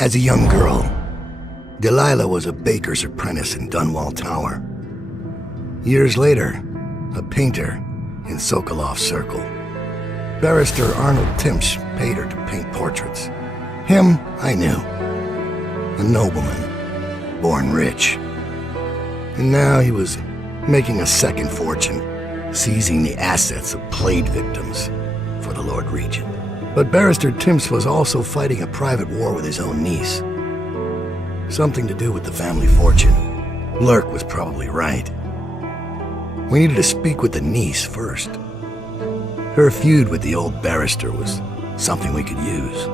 As a young girl, Delilah was a baker's apprentice in Dunwall Tower. Years later, a painter in Sokolov Circle. Barrister Arnold Timsh paid her to paint portraits. Him, I knew. A nobleman, born rich. And now he was making a second fortune, seizing the assets of plague victims for the Lord Regent. But Barrister Timsh was also fighting a private war with his own niece. Something to do with the family fortune. Lurk was probably right. We needed to speak with the niece first. Her feud with the old barrister was something we could use.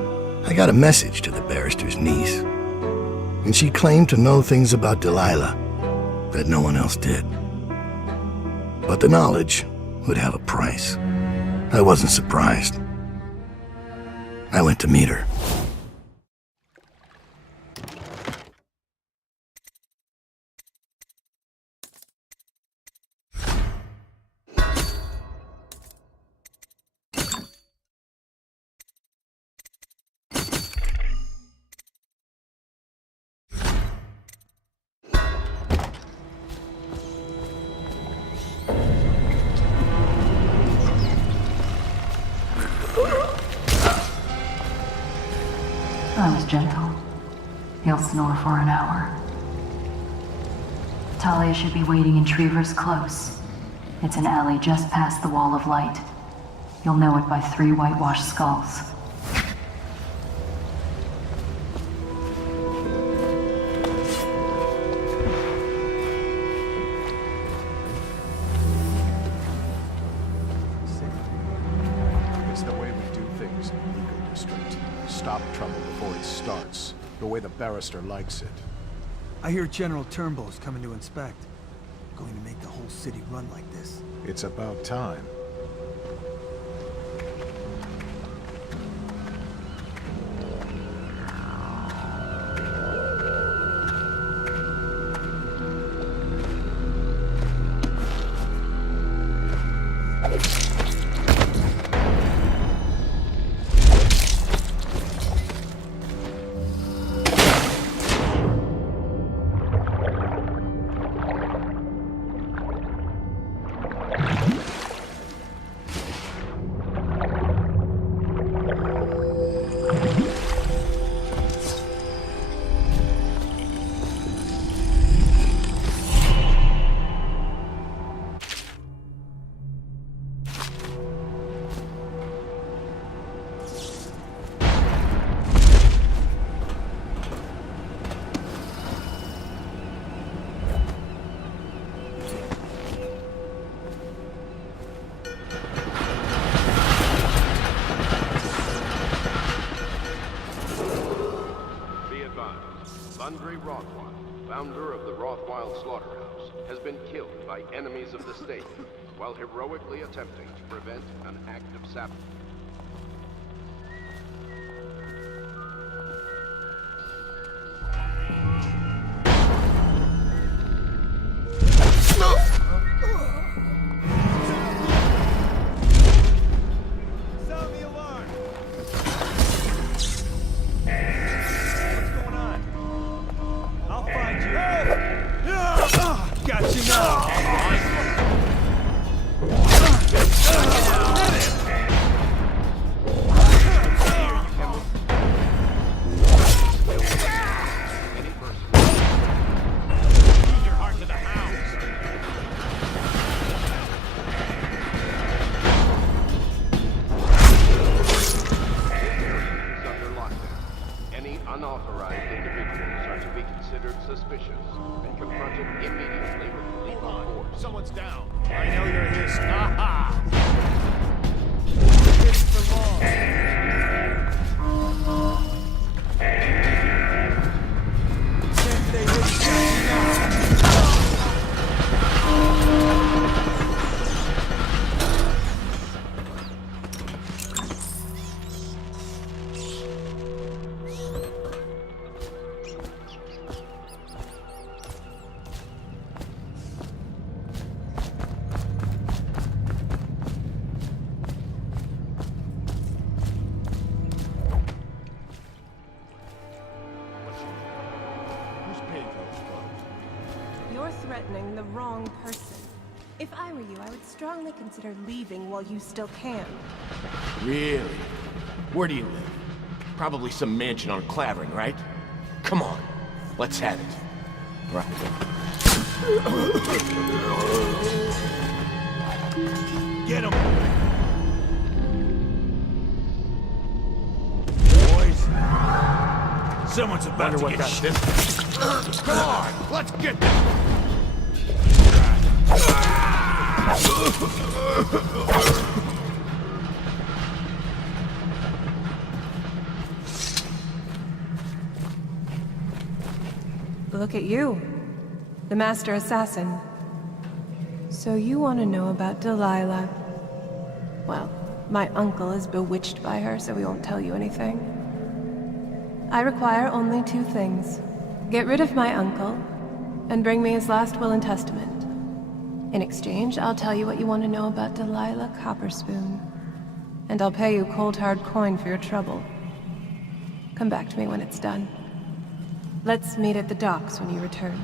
I got a message to the barrister's niece, and she claimed to know things about Delilah that no one else did. But the knowledge would have a price. I wasn't surprised. I went to meet her. I was gentle. He'll snore for an hour. Talia should be waiting in Trevor's Close. It's an alley just past the Wall of Light. You'll know it by 3 whitewashed skulls. It's the way we do things in the legal district. Stop trouble before it starts. The way the barrister likes it. I hear General Turnbull's coming to inspect. Going to make the whole city run like this. It's about time. Founder of the Rothwild Slaughterhouse, has been killed by enemies of the state while heroically attempting to prevent an act of sabotage. Sound the alarm! I'll find you. Got you now. wrong person. If I were you, I would strongly consider leaving while you still can. Really? Where do you live? Probably some mansion on Clavering, right? Come on, let's have it. Right. Get him! Boys, someone's about to get shit. Come on, let's get this! Look at you, the master assassin. So you want to know about Delilah? Well, my uncle is bewitched by her, so we won't tell you anything. I require only 2 things. Get rid of my uncle, and bring me his last will and testament. In exchange, I'll tell you what you want to know about Delilah Copperspoon. And I'll pay you cold hard coin for your trouble. Come back to me when it's done. Let's meet at the docks when you return.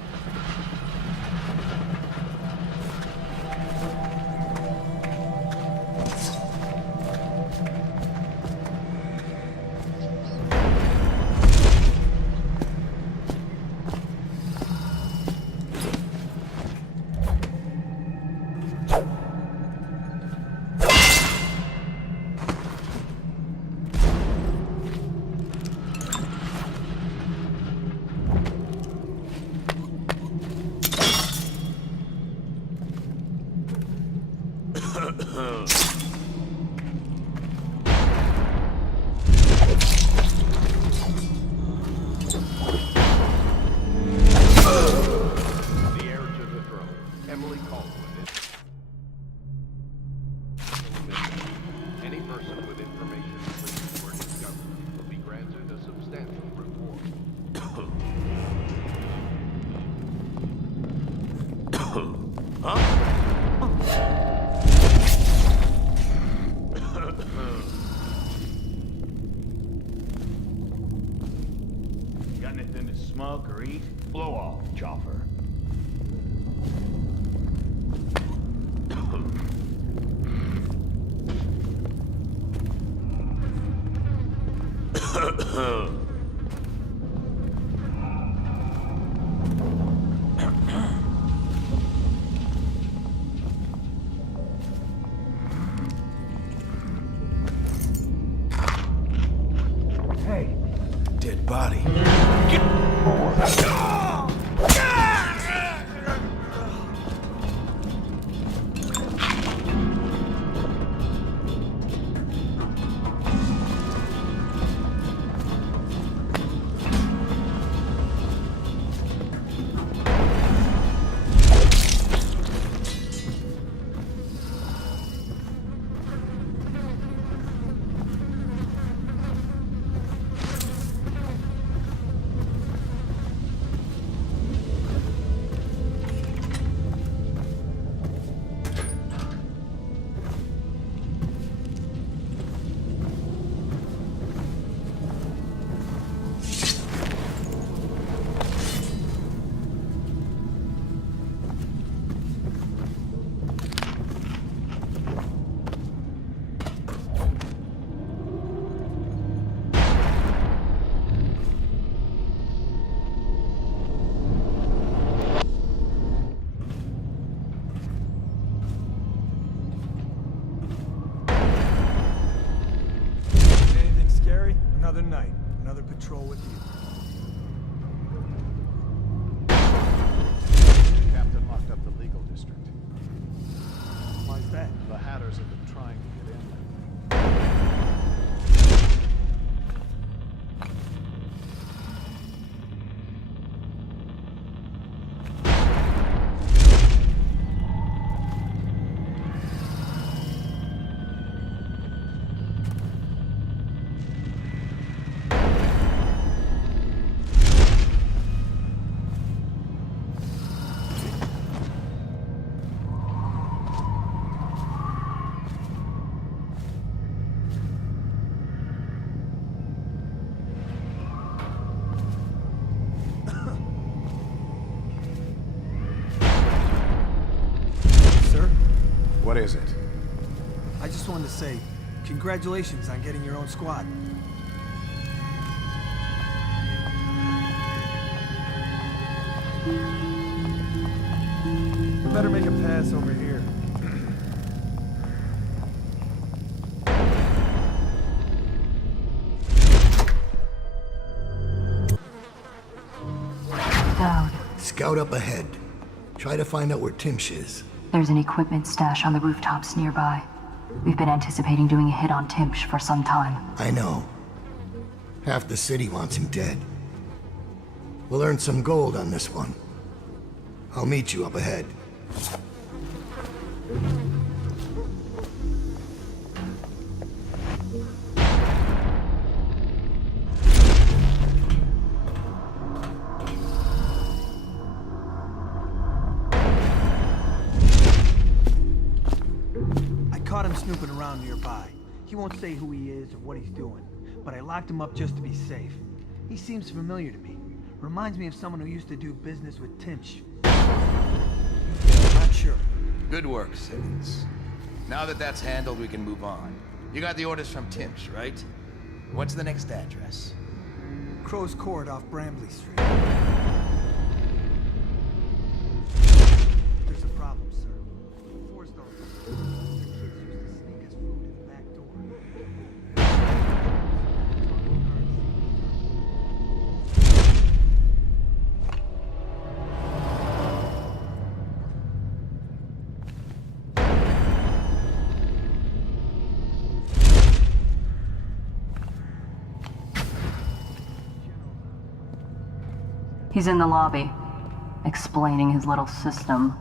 Got anything to smoke or eat? Blow off, chopper. Hey, dead body. Anything scary? Another night, another patrol with you. The captain locked up the legal district. Why's that? The Hatters have been trying to get in. What is it? I just wanted to say, congratulations on getting your own squad. You better make a pass over here. Dowd, Scout up ahead. Try to find out where Timsh is. there's an equipment stash on the rooftops nearby. We've been anticipating doing a hit on Timsh for some time. I know. Half the city wants him dead. We'll earn some gold on this one. I'll meet you up ahead. I caught him snooping around nearby. He won't say who he is or what he's doing, but I locked him up just to be safe. He seems familiar to me. Reminds me of someone who used to do business with Timsh. Not sure. Good work, Simmons. Now that that's handled, we can move on. You got the orders from Timsh, right? What's the next address? Crow's Court off Bramley Street. There's a problem, sir. Floors don't open. The kids used to sneak us food in the back door. He's in the lobby, explaining his little system.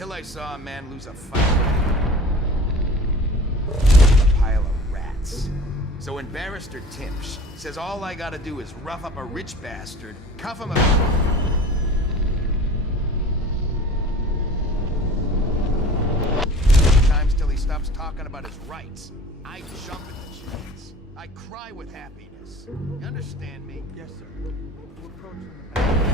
Until I saw a man lose a fight. A pile of rats. So when Barrister Timsh says all I gotta do is rough up a rich bastard, cuff him up... times till he stops talking about his rights, I jump at the chance. I cry with happiness. You understand me? Yes, sir. We'll approach from the back.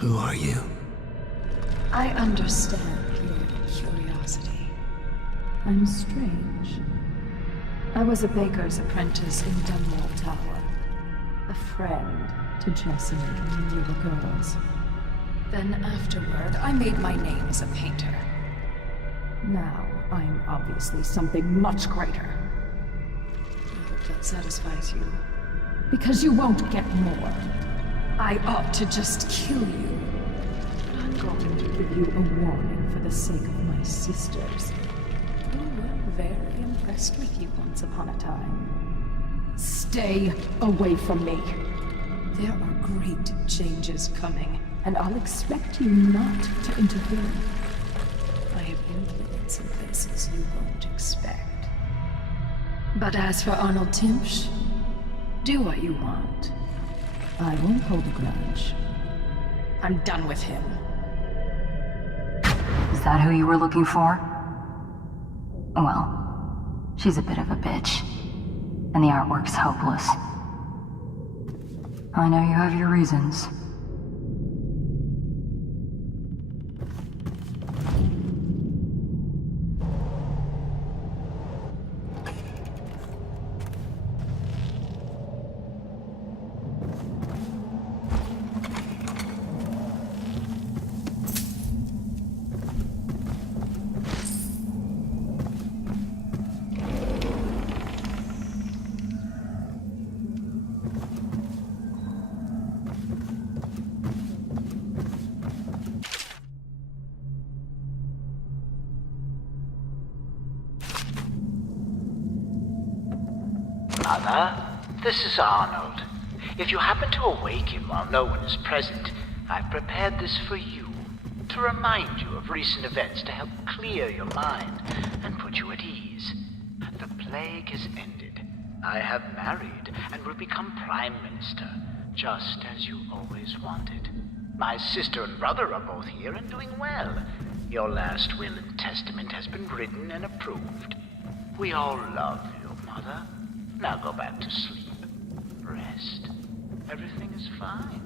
Who are you? I understand your curiosity. I'm strange. I was a baker's apprentice in Dunwall Tower. A friend to Jessie when we were girls. Then afterward, I made my name as a painter. Now, I'm obviously something much greater. I hope that satisfies you. Because you won't get more. I ought to just kill you. But I'm going to give you a warning for the sake of my sisters, who were very impressed with you once upon a time. Stay away from me. There are great changes coming, and I'll expect you not to interfere. I have influence in places you won't expect. But as for Arnold Timsh, do what you want. I won't hold a grudge. I'm done with him. Is that who you were looking for? Well, she's a bit of a bitch. And the artwork's hopeless. I know you have your reasons. Mother, this is Arnold. If you happen to awaken while no one is present, I've prepared this for you, to remind you of recent events to help clear your mind and put you at ease. The plague has ended. I have married and will become Prime Minister, just as you always wanted. My sister and brother are both here and doing well. Your last will and testament has been written and approved. We all love you, Mother. Now go back to sleep. Rest. Everything is fine.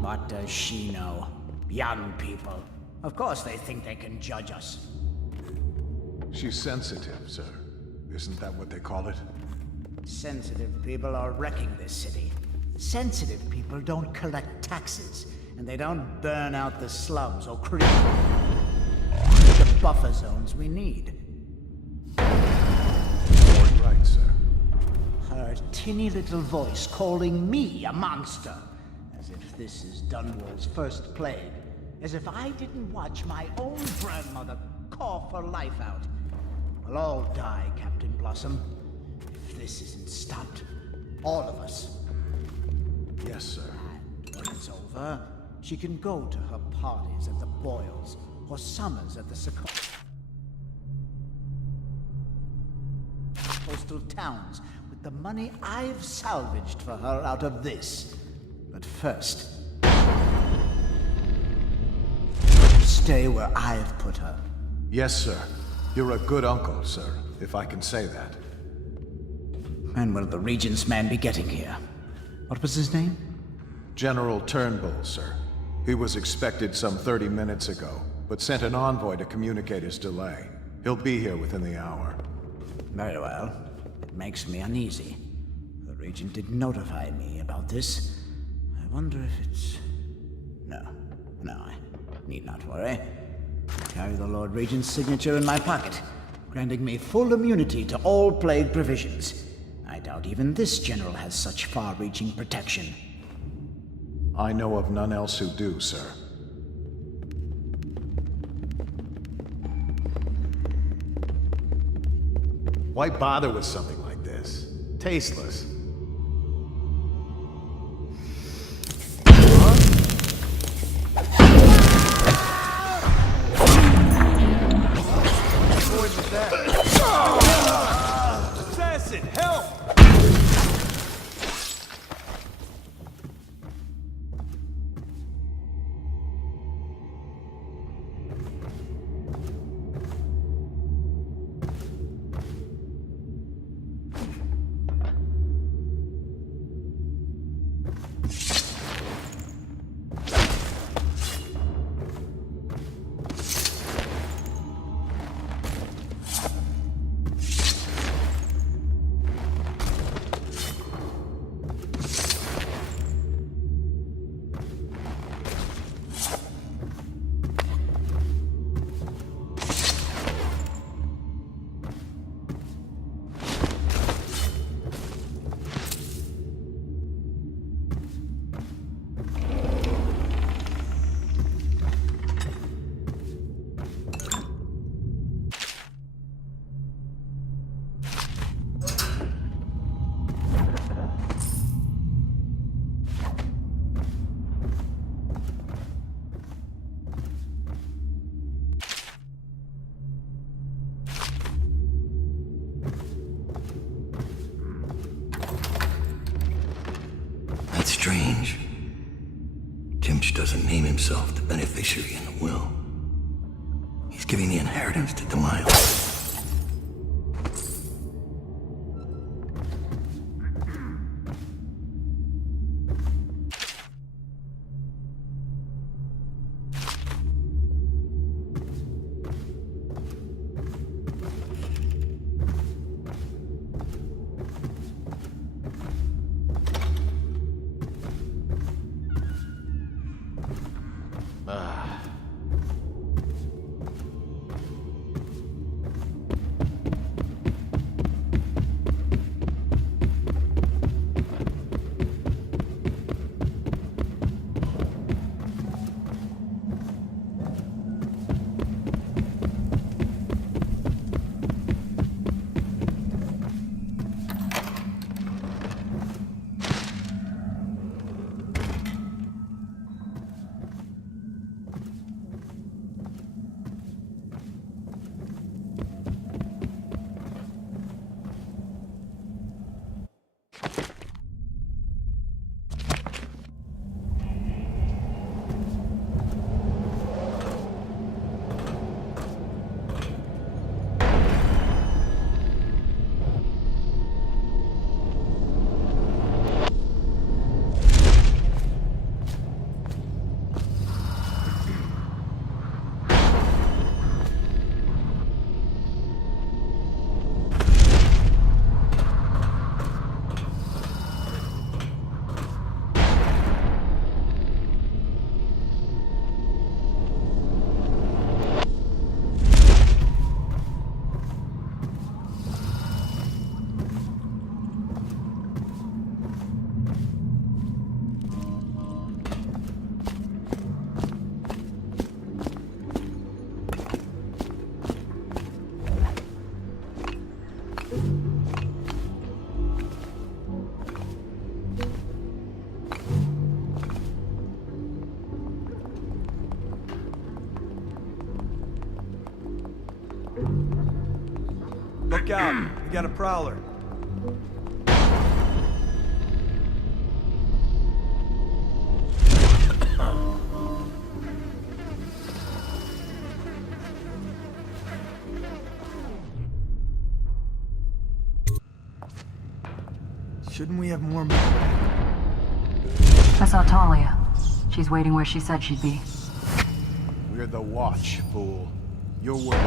What does she know? Young people. Of course they think they can judge us. She's sensitive, sir. Isn't that what they call it? Sensitive people are wrecking this city. Sensitive people don't collect taxes, and they don't burn out the slums or create the buffer zones we need. You're right, sir. Her tinny little voice calling me a monster. As if this is Dunwall's first plague. As if I didn't watch my own grandmother cough her life out. We'll all die, Captain Blossom. If this isn't stopped, all of us. Yes, sir. And when it's over, she can go to her parties at the Boyles, or summers at the coastal towns, with the money I've salvaged for her out of this. But first, stay where I've put her. Yes, sir. You're a good uncle, sir, if I can say that. When will the Regent's man be getting here? What was his name? General Turnbull, sir. He was expected some 30 minutes ago, but sent an envoy to communicate his delay. He'll be here within the hour. Very well. It makes me uneasy. The Regent didn't notify me about this. I wonder if it's... No, I need not worry. I carry the Lord Regent's signature in my pocket, granting me full immunity to all plague provisions. I doubt even this general has such far-reaching protection. I know of none else who do, sir. Why bother with something like this? Tasteless. Assassin, help! Strange. Timch doesn't name himself the beneficiary in the will. He's giving the inheritance to Delilah. Look out, we got a prowler. Shouldn't we have more... I saw Talia. She's waiting where she said she'd be. We're the Watch, fool. You're worth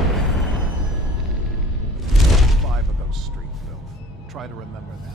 5 of those street filth. Try to remember that.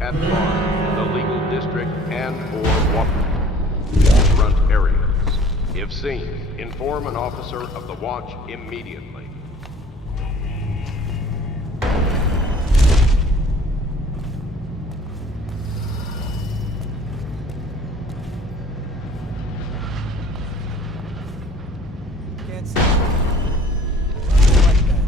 At large, the legal district and/or waterfront areas. If seen, inform an officer of the watch immediately. Can't see. Like that.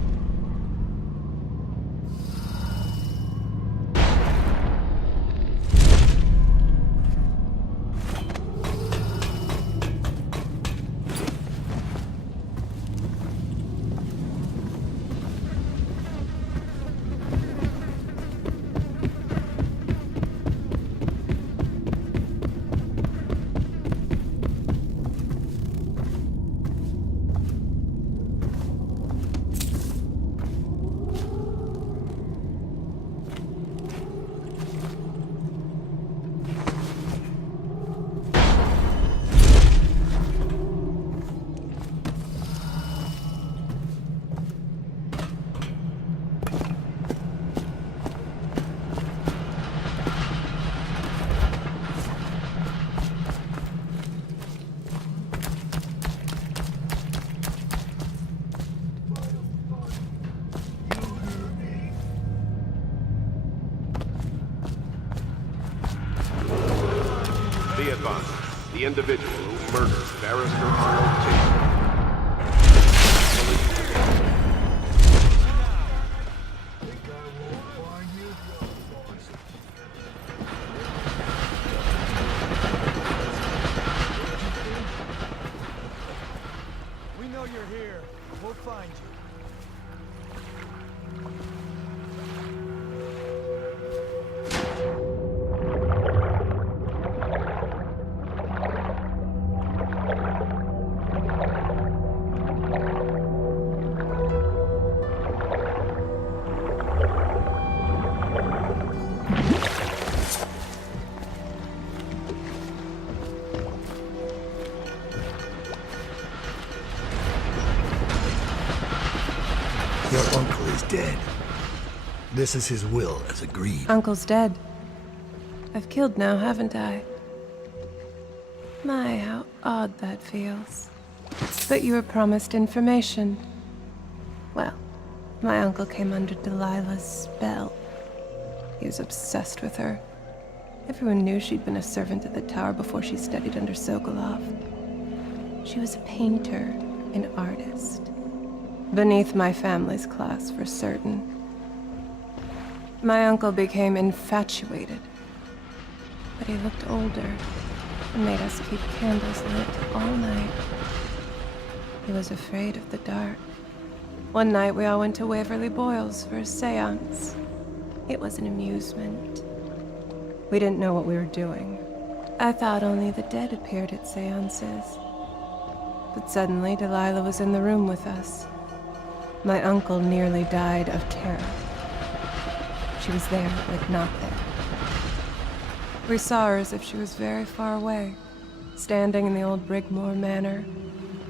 Be advised, the individual who murdered Barrister Arnold Tate. We know you're here. We'll find you. Your uncle is dead. This is his will, as agreed. Uncle's dead. I've killed now, haven't I? My, how odd that feels. But you were promised information. Well, my uncle came under Delilah's spell. He was obsessed with her. Everyone knew she'd been a servant at the tower before she studied under Sokolov. She was a painter, an artist. Beneath my family's class, for certain. My uncle became infatuated. But he looked older and made us keep candles lit all night. He was afraid of the dark. One night we all went to Waverly Boyle's for a seance. It was an amusement. We didn't know what we were doing. I thought only the dead appeared at seances. But suddenly Delilah was in the room with us. My uncle nearly died of terror. She was there, but not there. We saw her as if she was very far away, standing in the old Brigmore Manor,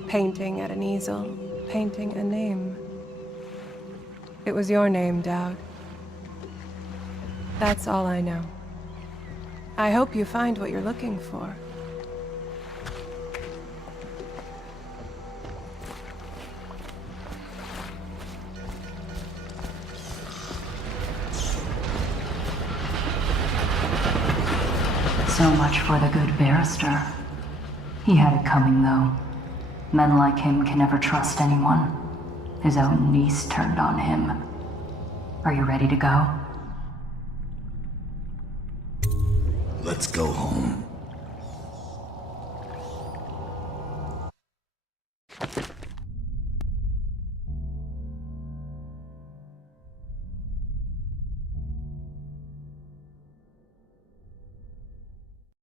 painting at an easel, painting a name. It was your name, Dowd. That's all I know. I hope you find what you're looking for. So much for the good barrister. He had it coming, though. Men like him can never trust anyone. His own niece turned on him. Are you ready to go? Let's go home.